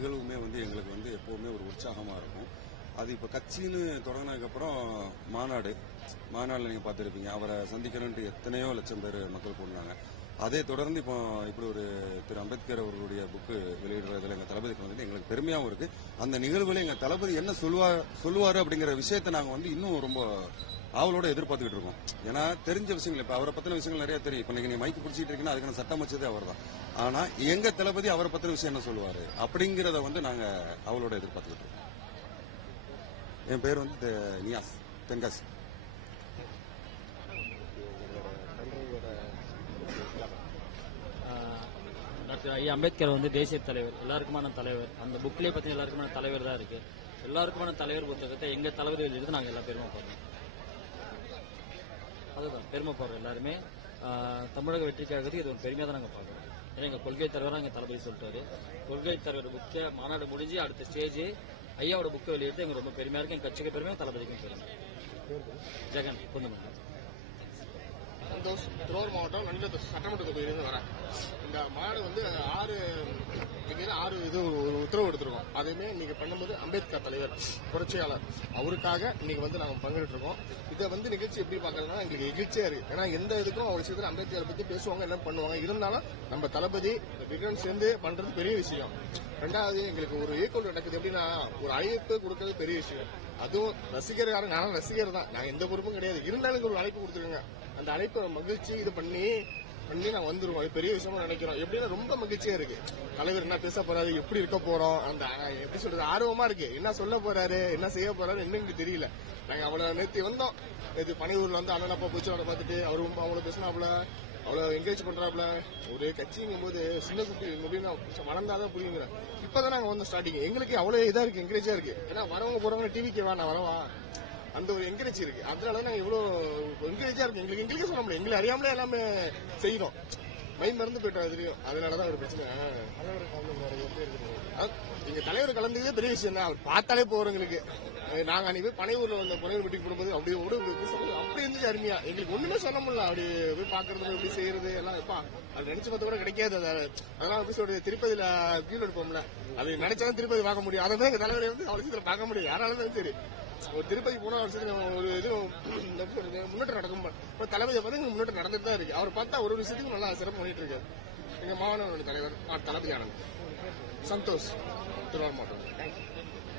நிகழ்வுமே வந்து எங்களுக்கு வந்து எப்போவுமே ஒரு உற்சாகமாக இருக்கும். அது இப்போ கட்சின்னு தொடங்கினதுக்கப்புறம் மாநாடு. மாநாடில் நீங்கள் பார்த்துருப்பீங்க. அவரை சந்திக்கணுன்ட்டு எத்தனையோ லட்சம் பேர் மக்கள் கூடினாங்க. அதே தொடர்ந்து இப்போ இப்படி ஒரு திரு அம்பேத்கர் அவர்களுடைய புக்கு வெளியிடுறதுல எங்கள் தளபதிக்கு வந்துட்டு எங்களுக்கு பெருமையாகவும் இருக்குது அந்த நிகழ்வுல எங்கள் தளபதி என்ன சொல்லுவார் சொல்லுவார் அப்படிங்கிற விஷயத்தை நாங்கள் வந்து இன்னும் ரொம்ப அவளோட எதிர்பார்த்துக்கிட்டு இருக்கோம். ஏன்னா தெரிஞ்ச விஷயங்கள் இப்ப அவரை பத்தின விஷயங்கள் நிறைய தெரியும். இப்ப நீங்க மைக்கு பிடிச்சிட்டு இருக்கீங்கன்னா அதுக்கான சட்டம் வச்சதே அவர் தான் ஆனா எங்க தளபதி அவரை பத்தின விஷயம் என்ன சொல்லுவாரு? அப்படிங்கறத வந்து நாங்க அவளோட எதிர்பார்த்துக்கிட்டு இருக்கோம். என் பேர் வந்து நியாஸ் தென்காசி. டாக்டர் ஐயா அம்பேத்கர் வந்து தேசிய தலைவர் எல்லாருக்குமான தலைவர். அந்த புக்லயே பார்த்தீங்கன்னா எல்லாருக்குமான தலைவர் தான் இருக்கு. எல்லாருக்குமான தலைவர் புத்தகத்தை எங்க தலைவர் எழுதிட்டு நாங்கள் எல்லா பேருமே போடுறோம் அதுதான். பெருமை போடுறோம் எல்லாருமே தமிழக வெற்றிக்காக இது ஒரு பெருமையா தான் நாங்க பாக்குறோம் ஏன்னா எங்க கொள்கை தலைவராக எங்க தளபதி சொல்லிட்டாரு. கொள்கை தலைவர் புக்கை மாநாடு முடிஞ்சு அடுத்த ஸ்டேஜ் ஐயாவோட புக்கை வெளியிட்டு எங்க ரொம்ப பெருமையா இருக்கு. எங்க கட்சிக்கு பெருமை தளபதிக்கும் பெருமை. ஜெகன் குந்தமன் சந்தோஷ் திருவாரூர் மாவட்டம் நன்றி சட்டமன்ற தொகுதியிலிருந்து வரேன். இந்த மாநாடு வந்து ஆறு ஆறு இது ஒரு உத்தரவு எடுத்திருக்கோம். அதையுமே இன்னைக்கு பண்ணும்போது அம்பேத்கர் தலைவர் புரட்சியாளர் அவருக்காக இன்னைக்கு வந்து நாங்கள் பங்கெடுத்து இருக்கோம் இதை வந்து நிகழ்ச்சி எப்படி பார்க்கறதுனா எங்களுக்கு எகிழ்ச்சியா இருக்கு. ஏன்னா எந்த இதுக்கும் அவங்க விஷயத்தில் அம்பேத்கர் பத்தி பேசுவாங்க என்ன பண்ணுவாங்க இருந்தாலும் நம்ம தளபதி விக்ரம் சேர்ந்து பண்றது பெரிய விஷயம். ரெண்டாவது எங்களுக்கு ஒரு ஈக்குவல் நடக்குது எப்படின்னா ஒரு அழைப்பு கொடுக்கறது பெரிய விஷயம். அதுவும் ரசிகர் நானும் ரசிகர் தான். நான் எந்த பொறுப்பும் கிடையாது. இருந்தாலும் எனக்கு ஒரு அழைப்பு கொடுத்துருங்க அந்த அழைப்பை மகிழ்ச்சி இது பண்ணி பண்ணி நான் வந்துருவோம். அது பெரிய விஷயமா நினைக்கிறோம். எப்படின்னா ரொம்ப மகிழ்ச்சியா இருக்கு. தலைவர் என்ன பேச போறாரு எப்படி இருக்க போறோம் அந்த எப்படி சொல்றது ஆர்வமா இருக்கு. என்ன சொல்ல போறாரு என்ன செய்ய போறாரு என்ன தெரியல. நாங்க அவ்வளவு நேர்த்தி வந்தோம். இது பனையூர்ல வந்து அண்ணன் அப்பா பூச்சி அவரை பார்த்துட்டு அவரும் அவ்வளவு பேசினாப்ல அவ்வளவு என்கரேஜ் பண்றாப்ல ஒரு கட்சிங்கும் போது சின்ன குட்டி முடியும் வளர்ந்தாதான் புரியுங்கிறேன் இப்பதான் நாங்க வந்து ஸ்டார்டிங் எங்களுக்கு அவ்வளவு இதா இருக்கு என்கரேஜா இருக்கு. ஏன்னா வரவங்க போறவங்க டிவிக்கு வேணாம் வரவா? அந்த ஒரு என்கரேஜ் இருக்கு. அதனால நாங்க இவ்வளவு என்கரேஜா இருக்கு எங்களுக்கு எங்களுக்கே சொல்ல முடியும் எங்களை அறியாமலே எல்லாமே செய்யறோம். மை மறந்து போயிட்டோம் அதுலயும் அதனாலதான் ஒரு பிரச்சனை. எங்க தலைவர் கலந்ததே பெரிய விஷயம் தான் அவர் பார்த்தாலே அஹ், நாங்க அன்னைக்கு போய் பனையூர்ல வந்த பனையூர் மீட்டிங் போடும்போது அப்படியே ஓட அப்படி இருந்துச்சு அருமையா. எங்களுக்கு ஒண்ணுமே சொல்ல முடியல. அப்படி போய் பாக்குறது எப்படி செய்யறது எல்லாம் எப்பா அது நினைச்சு பார்த்த கூட கிடைக்காது. அதெல்லாம் எப்படி சொல்றது? திருப்பதியில கீழ் எடுப்போம்ல அது நினைச்சாலும் திருப்பதி பார்க்க முடியும். அதை தான் எங்க தலைவரை வந்து அவ்வளவு சீக்கிரம் பார்க்க முடியும் யாராலும் சரி. ஒரு திருப்பதி போன வருஷத்துக்கு ஒரு இது முன்னேற்றம் நடக்கும் இப்ப தளபதியை பார்த்து முன்னேற்றம் நடந்துட்டு தான் இருக்கு. அவர் பார்த்தா ஒரு ஒரு விஷயத்துக்கும் நல்லா சிறப்பு பண்ணிட்டு இருக்காரு. எங்க மாவட்ட தலைவர் தளபதி ஆனந்த். சந்தோஷ் திருவாரூர் மாவட்டம்.